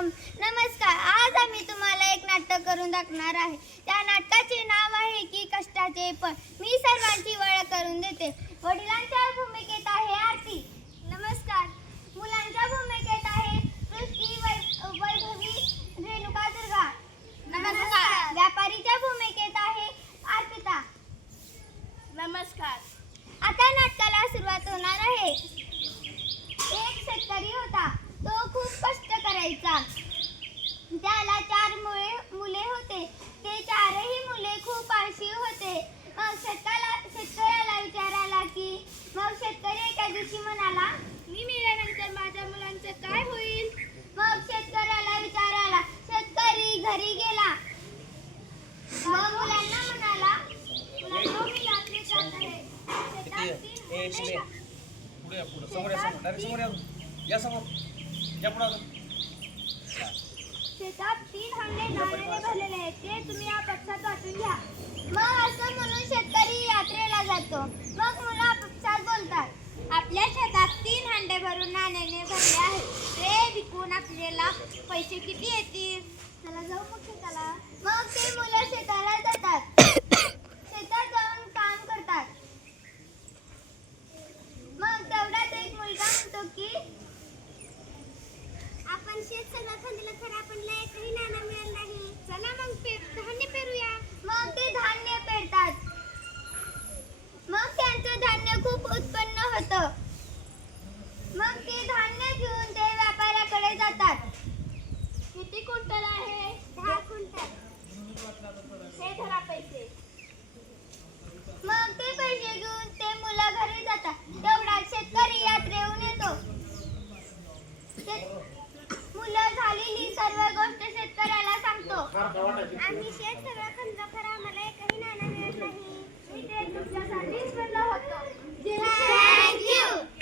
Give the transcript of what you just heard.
नमस्कार. आज आम्ही तुम्हाला एक नाटक करून दाखवणार आहे. त्या नाटकाचे नाव आहे की कष्टाचे फळ. मी सर्वांची ओळख करून देते. वडिलांच्या भूमिकेत आहे आरती. नमस्कार. मुलांच्या भूमिकेत आहे सृष्टी, वैभवी, रेणुका, दुर्गा. नमस्कार. व्यापारीच्या भूमिकेत आहे अर्पिता. नमस्कार. आता नाटकाला सुरुवात होणार आहे. एक शेतकरी होता. तो खूप कष्ट करायचा. त्याला 4 मुले होते. ते 4ही मुले खूप आळशी होते. मग शेतकऱ्याला विचार आला की मग शेतकरी एका दिवशी म्हणाला, मी मेल्यानंतर माझ्या मुलांचं काय होईल? मग शेतकऱ्याला विचार आला. शेतकरी घरी गेला. मग मुलांना म्हणाला, मुलांनो, मी रात्री जात आहे. शेतात 3 हंडे धान्याने भरलेले आहेत. ते तुम्ही या पक्षात वाटून घ्या. मग असं म्हणून शेतकरी यात्रेला जातो. मग मुलं आपापसात बोलतात, आपल्या शेतात 3 हंडे भरून नाण्याने भरले आहेत. ते विकून आपल्याला पैसे किती येतील? चला जाऊ मग शेताला. मग ते मुलं शेताला जातात. शेतात जाऊन काम करतात. मग तेवढ्यात एक मुलगा म्हणतो की आपण शेत सगळं खंदिलं, खरं आपल्याला एकही नाणं मिळालं नाही. चला मग धान्य पेरूया. मग ते धान्य पेरतात. मग त्यांचं धान्य खूप उत्पन्न होतं. मग ते धान्य घेऊन ते व्यापाऱ्याकडे जातात. किती क्विंटल आहे? 10 क्विंटल. हे धरा पैसे. मग ते पैसे घेऊन ते मुलं घरी जातात. तेवढ्यात शेतकरी यात्रेहून येतो. मुलं झालेली सर्व गोष्ट शेतकऱ्याला सांगतो. आम्ही शेत सगळं